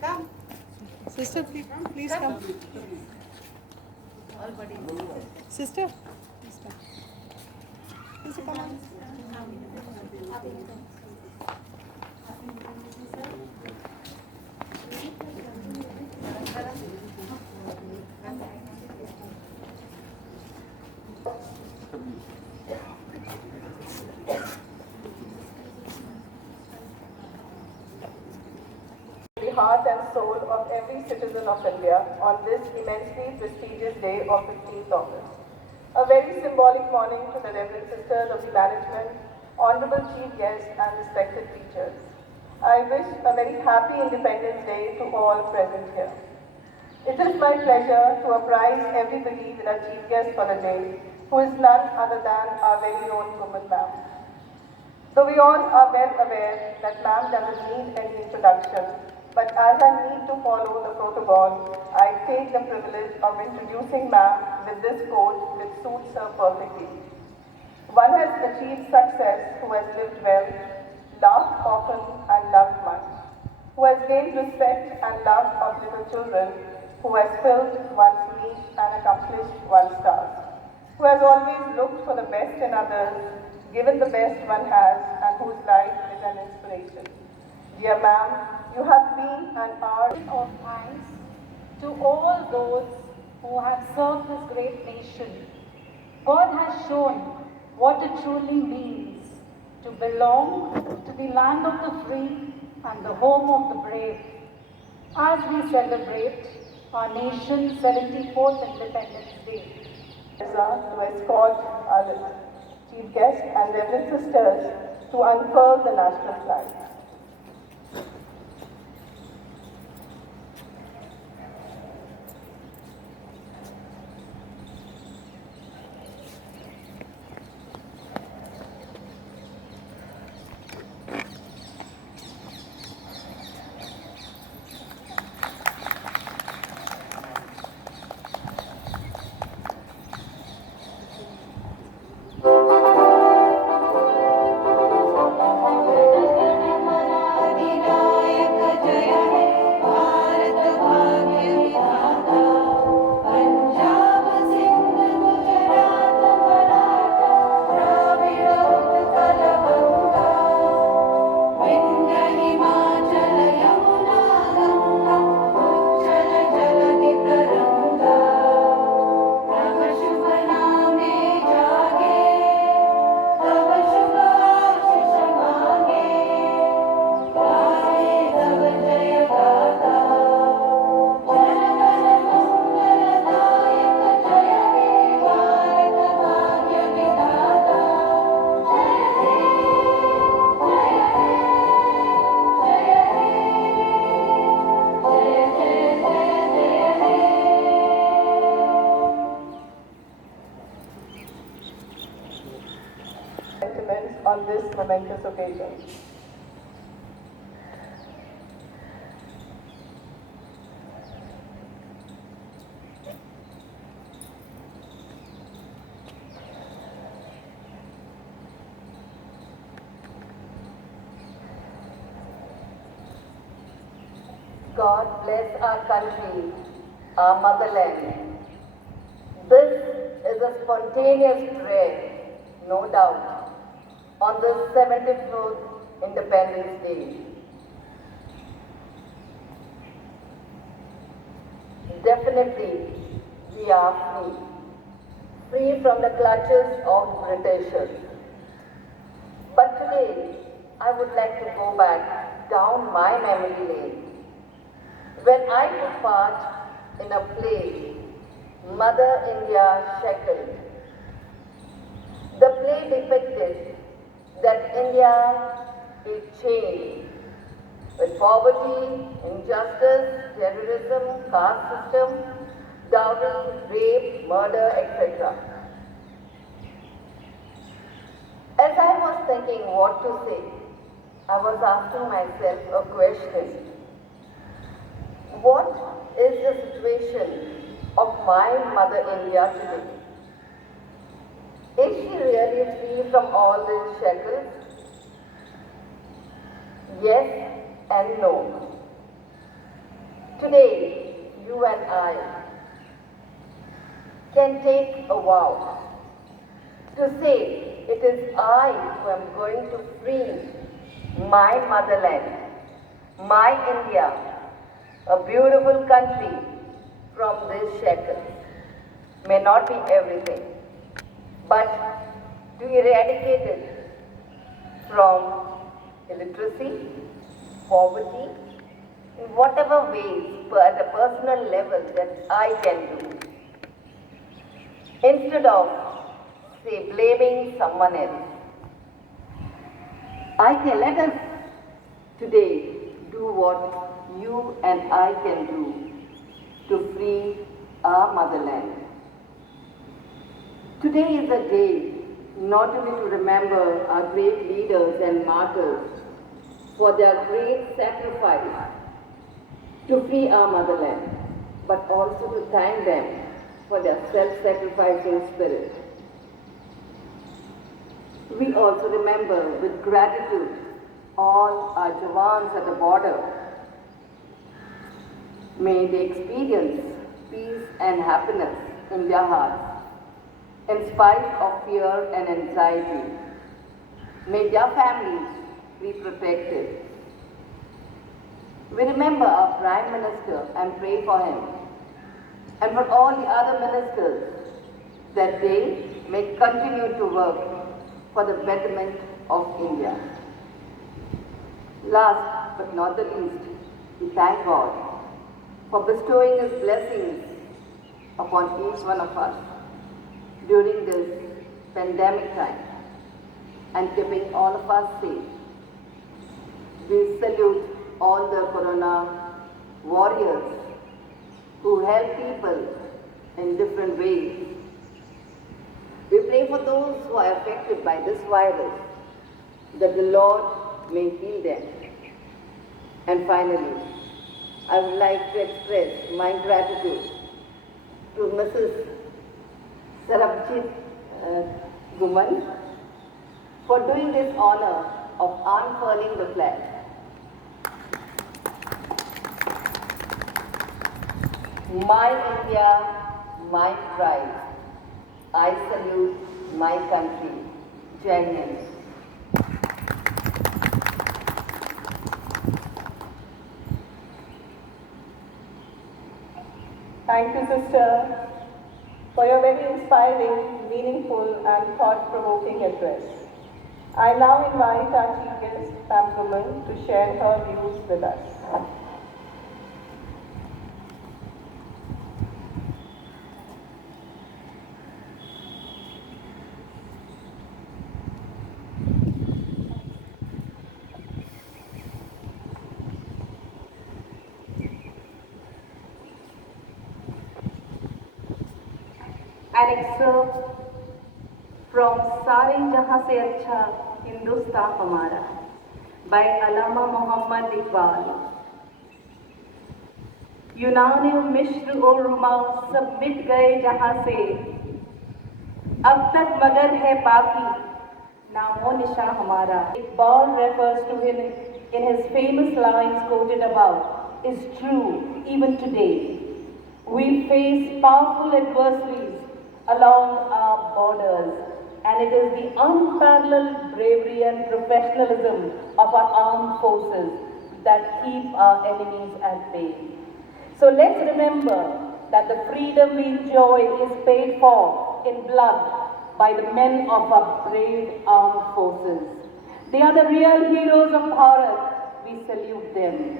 Come. Sister, please come. Sister, please come on. The heart and soul of every citizen of India on this immensely prestigious day of 15th August. A very symbolic morning to the Reverend Sisters of the Management, Honorable Chief Guests and respected teachers. I wish a very happy Independence Day to all present here. It is my pleasure to apprise everybody with our Chief Guest for the day, who is none other than our very own woman ma'am. Though we all are well aware that ma'am doesn't need any introduction, but as I need to follow the protocol, I take the privilege of introducing ma'am with this quote which suits her perfectly. One has achieved success who has lived well, laughed often and loved much, who has gained respect and love of little children, who has filled one's niche and accomplished one's task, who has always looked for the best in others, given the best one has, and whose life is an inspiration. Dear ma'am, you have been and are of thanks to all those who have served this great nation. God has shown what it truly means to belong to the land of the free and the home of the brave. As we celebrate our nation's 74th Independence Day, to escort our Chief Guest and Reverend Sisters to unfurl the national flag. Sentiments on this momentous occasion. God bless our country, our motherland. This is a spontaneous prayer, no doubt, on the 74th Independence Day. Definitely, we are free from the clutches of Britishers. But today, I would like to go back down my memory lane when I took part in a play, Mother India Shackled. The play depicted that India is chained with poverty, injustice, terrorism, caste system, dowry, rape, murder, etc. As I was thinking what to say, I was asking myself a question. What is the situation of my Mother India today? Is she really free from all these shackles? Yes and no. Today, you and I can take a vow to say it is I who am going to free my motherland, my India, a beautiful country from these shackles. May not be everything, but to eradicate it from illiteracy, poverty, in whatever ways at a personal level that I can do. Instead of, say, blaming someone else. Let us today do what you and I can do to free our motherland. Today is a day not only to remember our great leaders and martyrs for their great sacrifice to free our motherland, but also to thank them for their self-sacrificing spirit. We also remember with gratitude all our Jawans at the border. May they experience peace and happiness in their hearts, in spite of fear and anxiety. May their families be protected. We remember our Prime Minister and pray for him, and for all the other ministers, that they may continue to work for the betterment of India. Last but not the least, we thank God for bestowing His blessings upon each one of us during this pandemic time and keeping all of us safe. We salute all the Corona warriors who help people in different ways. We pray for those who are affected by this virus, that the Lord may heal them. And finally, I would like to express my gratitude to Mrs. Sarabjit Guman for doing this honor of unfurling the flag. My India, my pride. I salute my country. Jai Hind. Thank you, sister, for your very inspiring, meaningful and thought-provoking address. I now invite our chief guest, Pam Guman, to share her views with us. An excerpt from Sare Jahan Se Acha Hindustan Hamara by Allama Muhammad Iqbal. यूनान मिस्र और रुमा सब मिट गए जहाँ से, अब तक मगर है बाकी नामो निशा हमारा. Iqbal refers to him in his famous lines quoted above is true even today. We face powerful adversaries along our borders, and it is the unparalleled bravery and professionalism of our armed forces that keep our enemies at bay. So let's remember that the freedom we enjoy is paid for in blood by the men of our brave armed forces. They are the real heroes of Bharat. We salute them.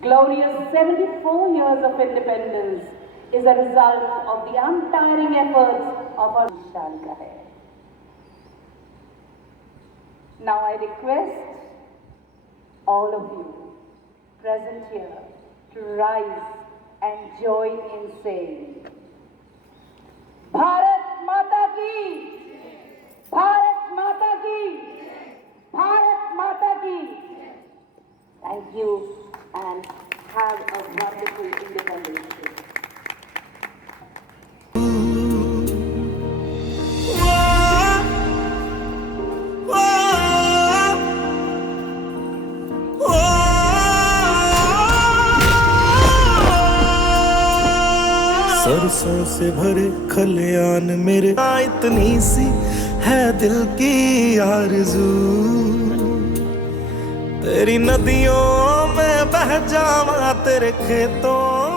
Glorious 74 years of independence is a result of the untiring efforts of our Shalika hai. Now I request all of you present here to rise and join in saying, Bharat Mata ki! Bharat Mata ki! Bharat Mata ki! Thank you and have a wonderful Independence Day. सरसों से भरे खलियान मेरे, इतनी सी है दिल की आरज़ू, तेरी नदियों में बह जावा तेरे खेतों